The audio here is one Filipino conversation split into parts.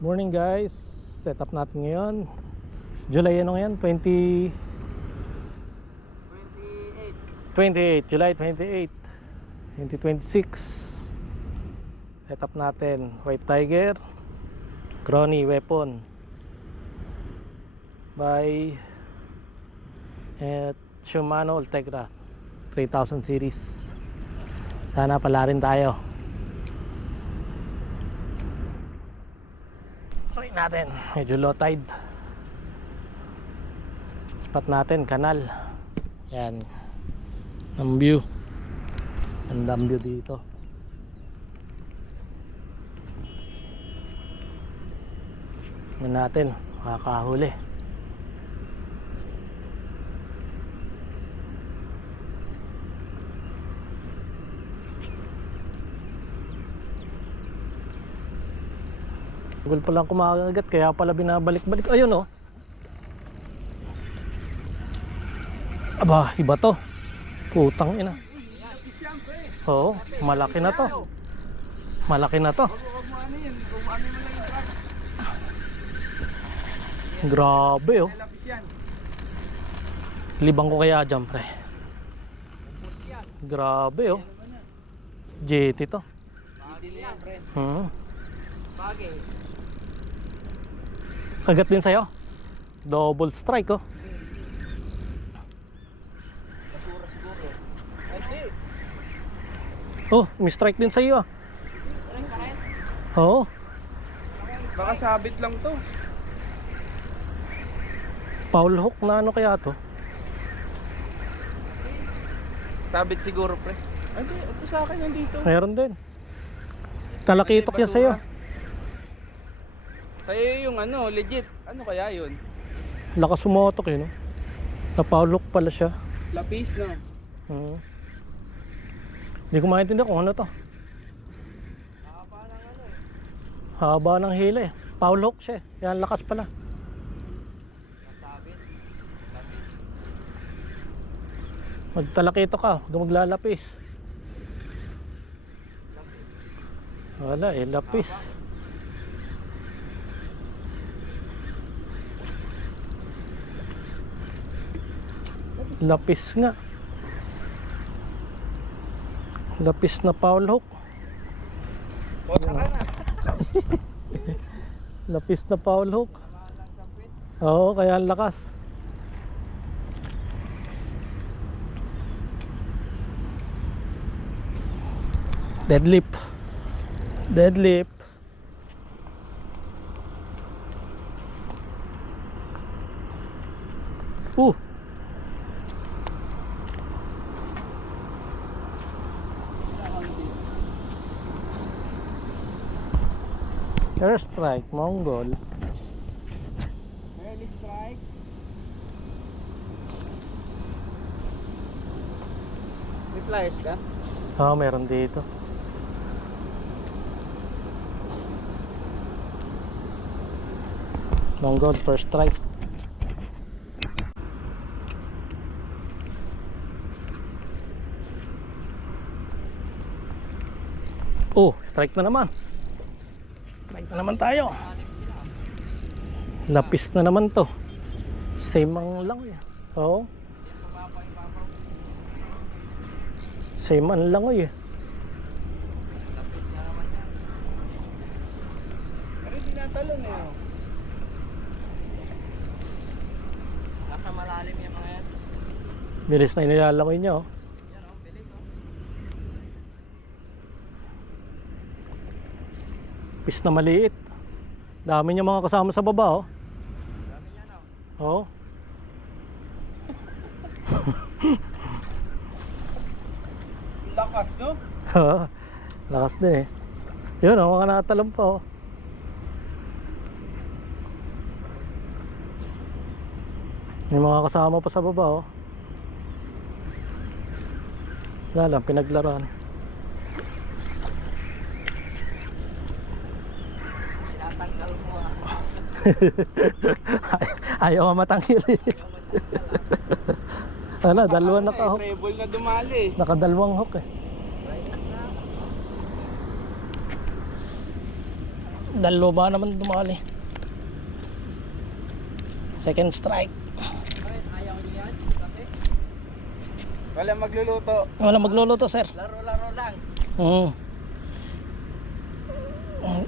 Morning guys, set up natin ngayon July ano ngayon? 28 July 28 2026. Set up natin White Tiger Crony weapon by Shimano Ultegra 3000 series. Sana pala rin tayo. Try natin, medyo low tide. Spot natin kanal. Yan ang view, gandang view dito. Yan natin, makakahuli. Gul pa lang kumakagat, kaya pala binabalik-balik. Ayun oh. Aba, iba to. Putang ina. Oo, malaki na to. Malaki na to. Grabe oh. Libang ko kaya dyan pre. Grabe oh. JT to. Kagat din sa'yo. Double strike oh. Oh, may strike din sa'yo ah. Oo. Baka sabit lang to. Foul hook na ano kaya to? Sabit siguro pre. Hindi, ito sa akin nandito. Meron din. Talakitok yan sa'yo. Sa'yo yung ano, legit. Ano kaya yun? Lakas sumotok eh no? Na foul hook pala siya. Lapis no? Hindi ko maintindihan kung ano to. Haba ng hila eh. Foul hook siya eh. Yan lakas pala. Magtalakito ka, huwag maglalapis. Wala eh, lapis. Lapis nga. Lapis na foul hook. Bota ka na. Lapis na foul hook. Oo, kaya ang lakas. Deadlift. Deadlift. Air strike, Mongol. Early strike. May flyers ka? Oo, meron dito. Mongol, first strike. Oh, strike na naman. Strike na naman tayo. Lapis na naman to. Same ang langoy. Oo. Same ang langoy eh. Pero tinatalon eh. Nasa malalim yung mga yan. Bilis na inilalangoy niya oh. Yan o, bilis o. Pis na maliit. Dami niya mga kasama sa baba oh. Dami yan o. Oo. Lakas no? Lakas din eh. Yun oh, mga nakatalon pa oh. May mga kasama pa sa baba oh. Wala lang, pinaglaruan. Tinatanggal mo ah. Ayaw matangkil eh. Ano, dalawa naka-hook. Treble na dumali. Nakadalawang hook eh. Dalawa ba naman dumali? Second strike. Ayaw niyo yan? Kasi? Wala magluluto. Wala magluluto, sir. Laro-laro lang.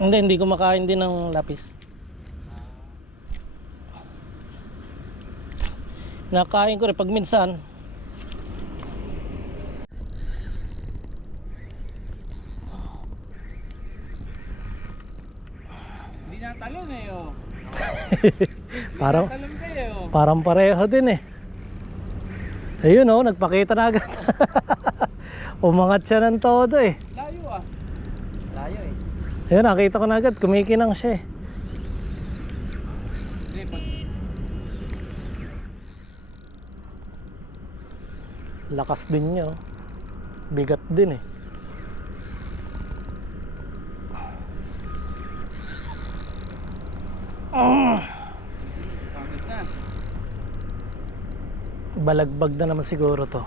Hindi ko makain din ng lapis. Nakain ko rin pag minsan. Hindi natalon eh oh. Parang Talon kayo. parang pareho din eh. Ayun oh, nagpakita na agad. Umangat siya ng todo eh. Layo ah. Layo eh. Ayun, nakita ko na agad, kumikinang siya eh. Hindi, pag Lakas din niya oh. Bigat din eh. pangit na. Balagbag na naman siguro to.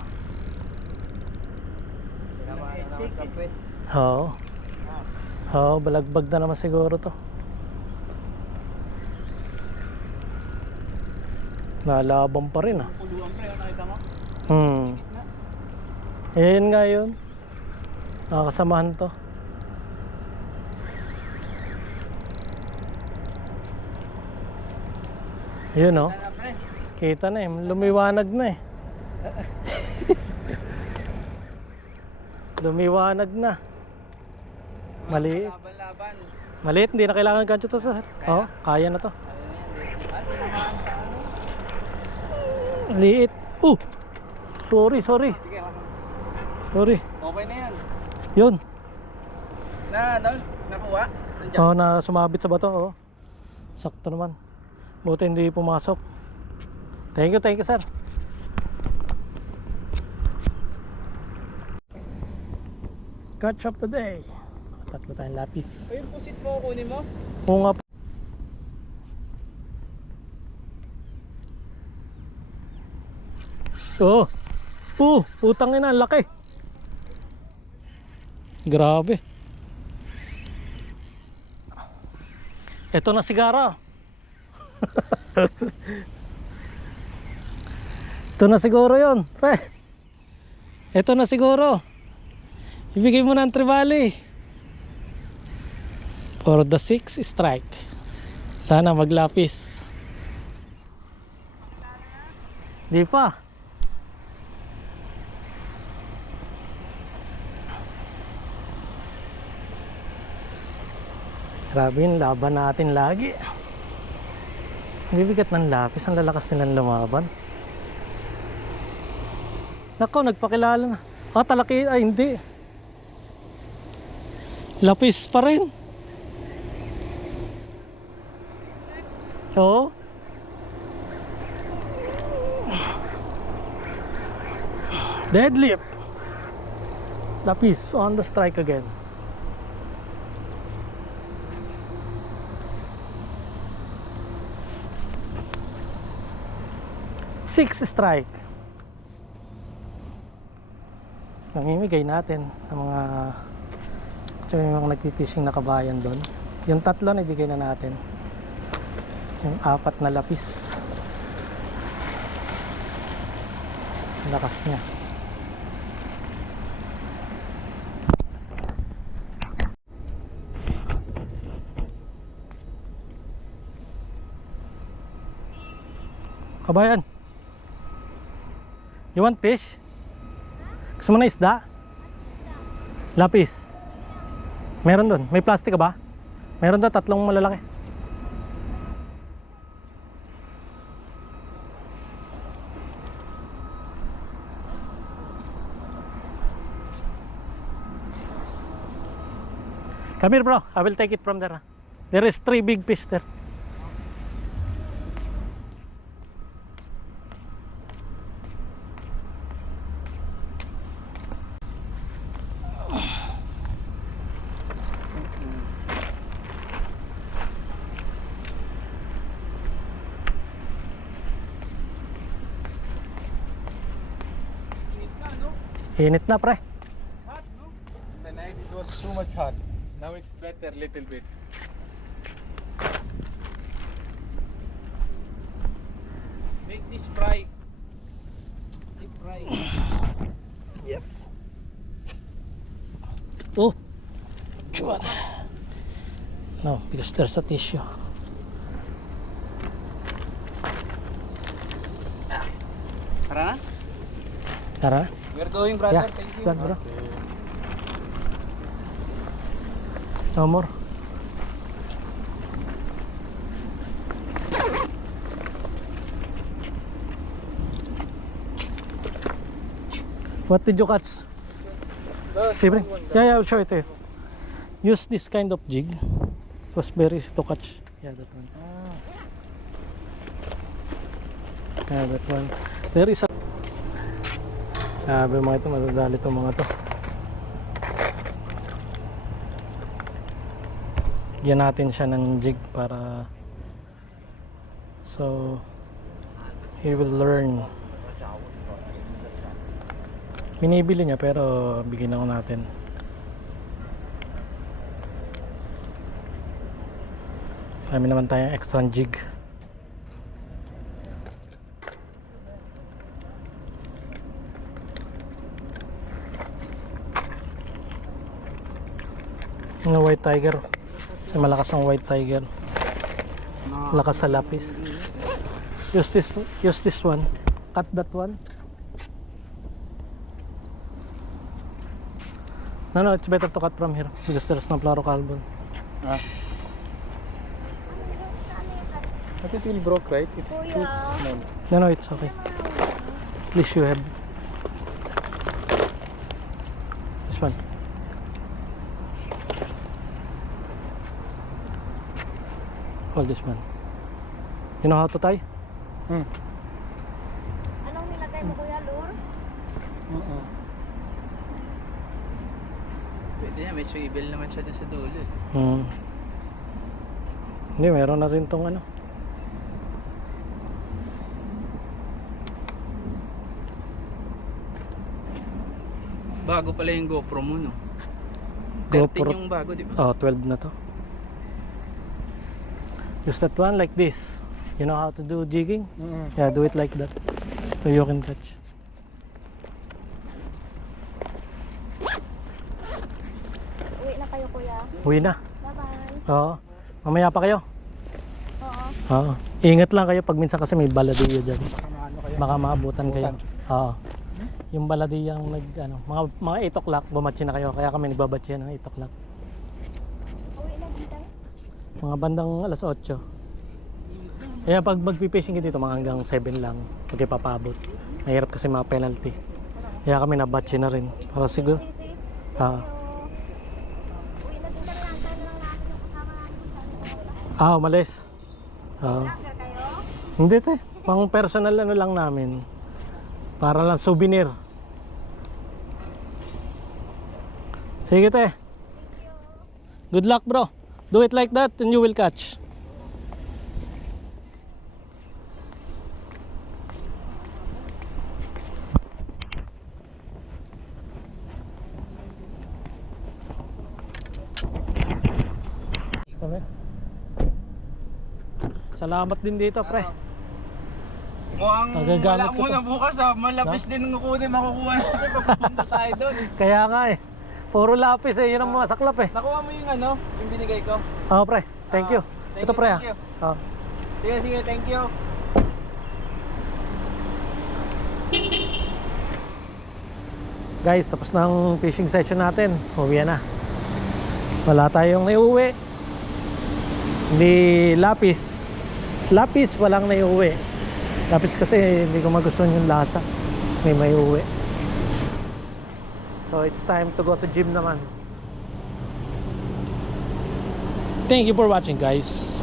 Oo. Oo, balagbag na naman siguro to. Nalaban pa rin ah. Puluan pre, nakita mo? Ayan nga yun. Nakakasamahan to. Yun oh. Tara pre. Kita na eh. Lumiwanag na eh. Lumiwanag na. Maliit. Laban-laban. Maliit, hindi na kailangan ng gancho to, sir. Oo, kaya na to. Tinamaan sa ano? Liit. Sorry. Sige, Sorry. okay na yan. Yun. Nakuha? Nandiyan. Oo, na sumabit sa bato. Oo. Sakto naman. Buti hindi pumasok. Thank you, sir. Catch up today. Tatlo tayong lapis. Ayun, pusit mo, kunin mo. Oo nga po. Putang ina, ang laki. Grabe. Ito na sigara. Ito na siguro yun, pre. Ito na siguro. Ibigay mo ng tribali. For the 6th strike. Sana maglapis. Di pa. Grabe yung laban natin lagi. Bibigat ng lapis. Ang lalakas nilang lumaban. Nako, nagpakilala na. Talaki. Ay, hindi. Lapis pa rin. Oo. Deadlift. Lapis on the strike again. Sixth strike. Namimigay natin sa mga nagpipishing na kabayan doon. Yung tatlo na ibigay na natin. Yung 4 na lapis. Lakas niya. Kabayan, you want fish? Gusto mo na isda? Lapis. Meron doon. May plastic ka ba? Meron doon 3 malalaki. Come here, bro. I will take it from there. There is 3 big fish there. Init na, pre. Hot, no? The night it was too much hot. Now it's better little bit. Make this fry. Deep fry. Yep. Oh. Chua. No, because there's a tissue. Tara na? Tara. We're going, brother. Yeah, Thank it's you. done, bro. No more. What did you catch? See, bring. Yeah, I'll show it to you. Use this kind of jig. It was very easy to catch. Yeah, that one. Yeah, that one. There is a... Sabi mga ito, madadali itong mga to. Yan natin siya ng jig para... So... He will learn. Binibili niya pero bigyan ako natin. Dami naman tayong extra jig. Yung white tiger. Kasi malakas ang white tiger. Lakas sa lapis. Use this one. Cut that one. No, it's better to cut from here because there's no fluorocarbon. But it will broke, right? It's too small. No, it's okay. At least you have this one. Hold this one. You know how to tie? Anong nilagay mo, Kuya Lur? Pwede yan, may swivel naman siya doon sa dulo eh. Hindi, meron na rin tong ano. Bago pala yung GoPro mo, no? GoPro. 13 yung bago, di ba? Oh, 12 na to. Use that one like this. You know how to do jigging? Yeah, do it like that. So you can catch. Uwi na kayo, Kuya. Uwi na. Bye-bye. Oo. Mamaya pa kayo. Oo. Oo. Ingat lang kayo pag minsan kasi may baladilyo dyan. Baka maabutan kayo. Oo. Yung baladiyang mga 8 o'clock bumatsi na kayo. Kaya kami nagbabatsi ng 8 o'clock. Uwi na dito. Mga bandang alas 8. Kaya pag magpipishing ka dito mga hanggang 7 lang pag ipapabot. Mahirap kasi mga penalty. Kaya kami nabatsi na rin. Para siguro. Uwi na dito lang. Tayo na lang natin yung kasama natin. Umalis. Oo. Vlogger kayo? Hindi te. Pang personal lang namin. Para lang souvenir. Sige te. Good luck bro. Do it like that and you will catch. Salamat din dito pre. Mukhang Nagagamit wala ko muna to. bukas ha. Malapis din ng kukunin makukuha natin pag pupunta tayo doon eh. Kaya nga eh. Puro lapis eh. Yun ang masaklap eh. Nakuha mo yung yung binigay ko. Oo pre. Thank you. Thank Ito you, pre thank you. ah. Sige, thank you. Guys, tapos na ang fishing session natin. Uwi na. Wala tayong naiuwi. Hindi lapis. Lapis walang naiuwi. Lapis kasi hindi ko magustuhan yung lasa. May uwi. So it's time to go to gym naman. Thank you for watching guys.